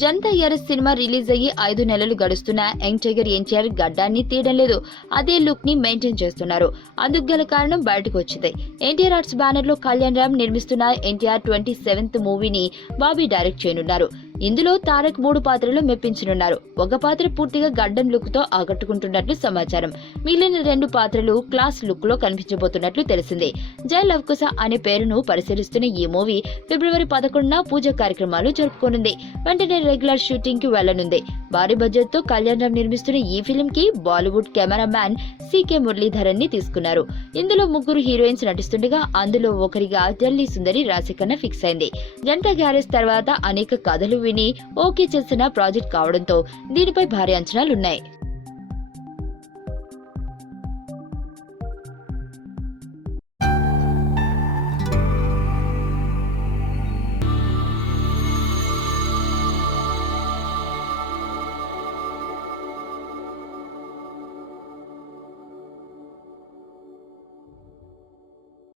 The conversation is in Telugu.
జనతా గ్యారేజ్ సినిమా రిలీజ్ అయ్యి 5 నెలలు గడుస్తున్న యంగ్ టైగర్ ఎన్టీఆర్ గడ్డాన్ని తీయడం లేదు. అదే లుక్ ని మెయింటైన్ చేస్తున్నారు. అందుకు గల కారణం బయటకు వచ్చింది. ఎన్టీఆర్ ఆర్ట్స్ బ్యానర్ లో కళ్యాణ్ రామ్ నిర్మిస్తున్న ఎన్టీఆర్ 27th మూవీని బాబీ డైరెక్ట్ చేయనున్నారు. ఇందులో తారక్ 3 పాత్రలు మెప్పించనున్నారు. ఒక పాత్ర పూర్తిగా గడ్డం లుక్ తో ఆకట్టుకుంటున్నట్లు సమాచారం. మిగిలిన 2 పాత్రలు క్లాస్ లుక్ లో కనిపించబోతున్నట్లు తెలిసింది. జై లవకుశ అనే పేరును పరిశీలిస్తున్న ఈ మూవీ ఫిబ్రవరి 11న పూజ కార్యక్రమాలు జరుపుకోనుంది. వెంటనే రెగ్యులర్ షూటింగ్ కి వెళ్లనుంది. భారీ బడ్జెట్ తో కళ్యాణ్ రామ్ నిర్మిస్తున్న ఈ ఫిల్మ్ కి బాలీవుడ్ కెమెరామ్యాన్ సికే మురళీధరన్ ని తీసుకున్నారు. ఇందులో 3 హీరోయిన్స్ నటిస్తుండగా అందులో ఒకరిగా ఢిల్లీ సుందరి రాశిఖన్నా ఫిక్స్ అయింది. జనతా గ్యారేజ్ తర్వాత అనేక కథలు విని ఓకే చేసిన ప్రాజెక్ట్ కావడంతో దీనిపై భారీ అంచనాలున్నాయి.